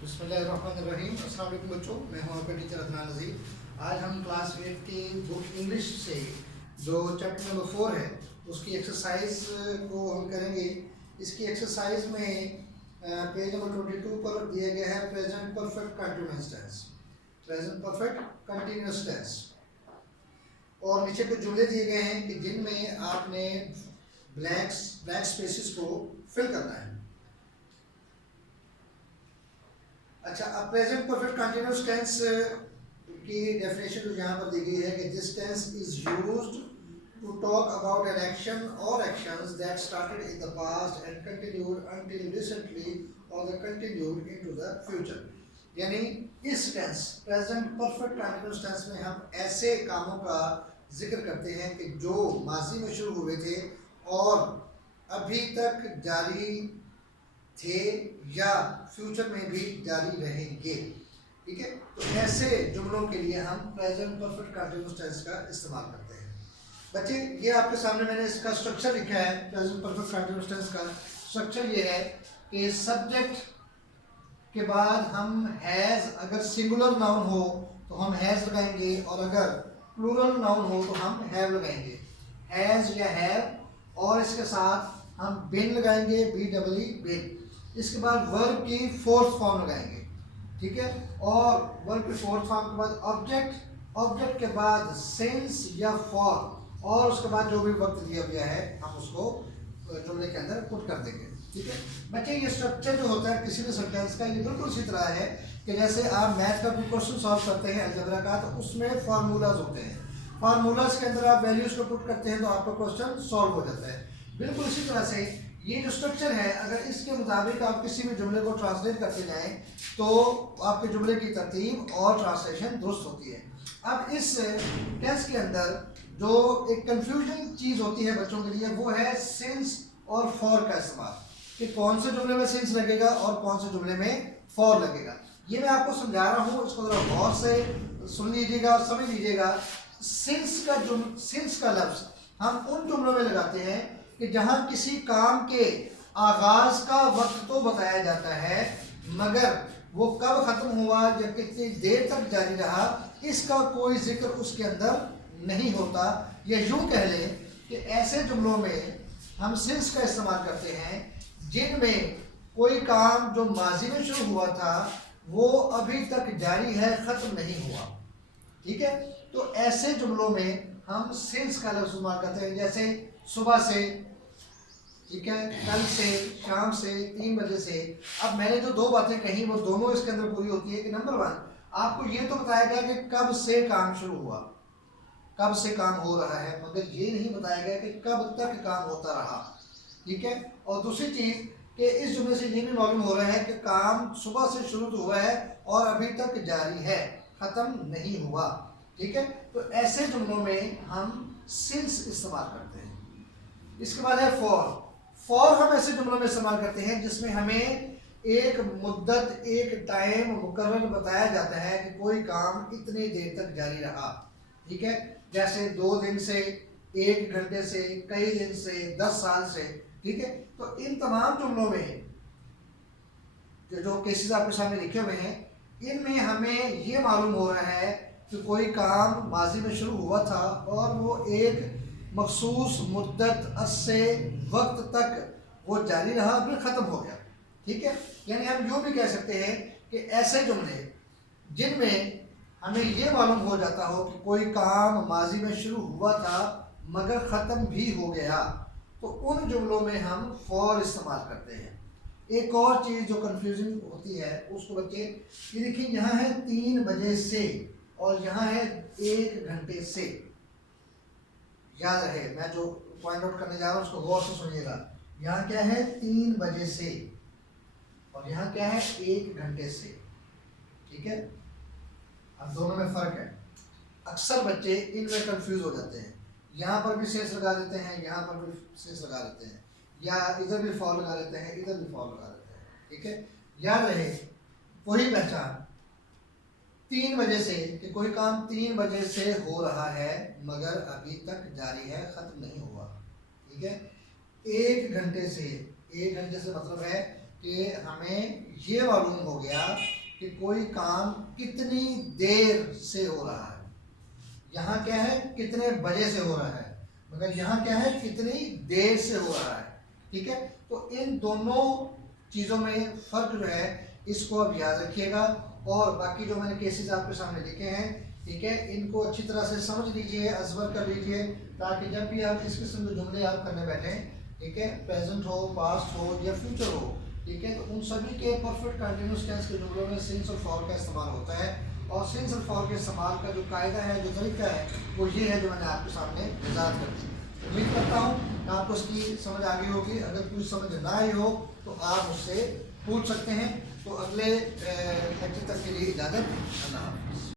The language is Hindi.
बिस्मिल्लाहिर्रहमानिर्रहीम। अस्सलाम वालेकुम बच्चों, मैं हूं आपका टीचर अदनान नज़ीर। आज हम क्लास 8 की बुक इंग्लिश से जो चैप्टर नंबर 4 है उसकी एक्सरसाइज को हम करेंगे। इसकी एक्सरसाइज में पेज नंबर 22 पर दिया गया है present perfect continuous tense, present perfect continuous tense, और नीचे कुछ जुमले दिए गए हैं कि जिनमें आपने ब्लैक स्पेसेस को फिल करना है। अच्छा, अब प्रेजेंट परफेक्ट कंटिन्यूअस टेंस की डेफिनेशन जो यहाँ पर दी गई है कि this tense is used to talk about an action और actions that started in the past and continued until recently और the continued into the future. यानी इस tense present perfect continuous tense में हम ऐसे कामों का जिक्र करते हैं कि जो माजी में शुरू हुए थे और अभी तक जारी थे या फ्यूचर में भी जारी रहेंगे। ठीक है, तो ऐसे जुमलों के लिए हम प्रेजेंट परफेक्ट कंटिन्यूअस टेंस का इस्तेमाल करते हैं। बच्चे, ये आपके सामने मैंने इसका स्ट्रक्चर लिखा है। प्रेजेंट परफेक्ट कंटिन्यूअस टेंस का स्ट्रक्चर ये है कि सब्जेक्ट के बाद हम हैज, अगर सिंगुलर नाउन हो तो हम हैज लगाएंगे और अगर प्लूरल नाउन हो तो हम हैव लगाएंगे, हैज या हैव, और इसके साथ हम बिन लगाएंगे, बिन। इसके बाद वर्ब की फोर्थ फॉर्म लगाएंगे। ठीक है, और वर्ब की फोर्थ फॉर्म के बाद ऑब्जेक्ट के बाद सिंस या फॉर, और उसके बाद जो भी वक्त दिया गया है हम उसको जुमले के अंदर पुट कर देंगे। ठीक है बच्चे, ये स्ट्रक्चर जो होता है किसी भी सेंटेंस का, ये बिल्कुल इसी तरह है कि जैसे आप मैथ का कोई क्वेश्चन सॉल्व करते हैं अलजेब्रा का, तो उसमें फार्मूलाज होते हैं। फार्मूलाज के अंदर आप वैल्यूज को पुट करते हैं तो आपका क्वेश्चन सॉल्व हो जाता है। बिल्कुल इसी तरह से ये जो स्ट्रक्चर है, अगर इसके मुताबिक आप किसी भी जुमले को ट्रांसलेट करते जाएं तो आपके जुमले की तरतीब और ट्रांसलेशन दुरुस्त होती है। अब इस टेंस के अंदर जो एक कंफ्यूजन चीज़ होती है बच्चों के लिए, वो है सिंस और फॉर का इस्तेमाल, कि कौन से जुमले में सिंस लगेगा और कौन से जुमले में फॉर लगेगा। ये मैं आपको समझा रहा हूँ, इसको जरा गौर से सुन लीजिएगा और समझ लीजिएगा। सिंस का लफ्ज़ हम उन जुमलों में लगाते हैं कि जहां किसी काम के आगाज का वक्त तो बताया जाता है मगर वो कब खत्म हुआ या कितनी देर तक जारी रहा इसका कोई जिक्र उसके अंदर नहीं होता। या यूं कह लें कि ऐसे जुमलों में हम सिंस का इस्तेमाल करते हैं जिनमें कोई काम जो माजी में शुरू हुआ था वो अभी तक जारी है, खत्म नहीं हुआ। ठीक है, तो ऐसे जुमलों में हम सिंस का लफ्ज़ इस्तेमाल करते हैं, जैसे सुबह से, ठीक है, कल से, शाम से, 3 बजे से। अब मैंने जो दो बातें कही वो दोनों इसके अंदर पूरी होती है कि नंबर 1 आपको ये तो बताया गया कि कब से काम शुरू हुआ, कब से काम हो रहा है, मगर ये नहीं बताया गया कि कब तक काम होता रहा। ठीक है, और दूसरी चीज़ कि इस जुमले से ये भी मालूम हो रहा है कि काम सुबह से शुरू तो हुआ है और अभी तक जारी है, ख़त्म नहीं हुआ। ठीक है, तो ऐसे जुमलों में हम सिंस इस्तेमाल करते हैं। इसके बाद है फॉर हम ऐसे जुमलों में इस्तेमाल करते हैं जिसमें हमें एक मुद्दत, एक टाइम मुकर्रर बताया जाता है कि कोई काम इतनी देर तक जारी रहा। ठीक है, जैसे 2 दिन से, 1 घंटे से, कई दिन से, 10 साल से। ठीक है, तो इन तमाम जुमलों में जो केसेस आपके सामने लिखे हुए हैं इनमें हमें ये मालूम हो रहा है कि कोई काम माजी में शुरू हुआ था और वो एक मखसूस मुद्दत, अरसे, वक्त तक वो जारी रहा, फिर ख़त्म हो गया। ठीक है, यानी हम यूँ भी कह सकते हैं कि ऐसे जुमले जिनमें हमें ये मालूम हो जाता हो कि कोई काम माजी में शुरू हुआ था मगर ख़त्म भी हो गया, तो उन जुमलों में हम फॉर इस्तेमाल करते हैं। एक और चीज़ जो कंफ्यूजिंग होती है उसको बच्चे ये देखिए, यहाँ है 3 बजे से और यहाँ है 1 घंटे से। याद रहे, मैं जो पॉइंट आउट करने जा रहा हूँ उसको गौर से सुनिएगा। यहाँ क्या है, 3 बजे से, और यहाँ क्या है, 1 घंटे से। ठीक है, अब दोनों में फ़र्क है। अक्सर बच्चे इनमें कंफ्यूज हो जाते हैं, यहाँ पर भी सेंस लगा देते हैं, यहाँ पर भी सेंस लगा देते हैं, या इधर भी फॉल लगा देते हैं, इधर भी फॉल लगा देते हैं। ठीक है, याद रहे वही पहचान 3 बजे से कि कोई काम 3 बजे से हो रहा है मगर अभी तक जारी है, ख़त्म नहीं हुआ। ठीक है, 1 घंटे से, 1 घंटे से मतलब है कि हमें ये मालूम हो गया कि कोई काम कितनी देर से हो रहा है। यहाँ क्या है, कितने बजे से हो रहा है, मगर यहाँ क्या है, कितनी देर से हो रहा है। ठीक है, तो इन दोनों चीज़ों में फ़र्क जो है इसको आप याद रखिएगा। और बाकी जो मैंने केसेस आपके सामने लिखे हैं, ठीक है, इनको अच्छी तरह से समझ लीजिए, अज़बर कर लीजिए, ताकि जब भी आप इस किस्म के जुमले आप करने बैठें, ठीक है, प्रेजेंट हो, पास्ट हो या फ्यूचर हो, ठीक है, तो उन सभी के परफेक्ट कंटिन्यूस टेंस के जुमलों में सिंस और फॉर का इस्तेमाल होता है। और सिंस और फॉर के इस्तेमाल का जो कायदा है, जो तरीका है, वो ये है जो मैंने आपके सामने वजाहत कर दी। उम्मीद करता हूँ कि आपको इसकी समझ आ गई होगी। अगर कुछ समझ ना आई हो तो आप मुझसे पूछ सकते हैं। तो अगले लेक्चर तक के लिए इजाज़त, अल्लाह हाफ़िज़।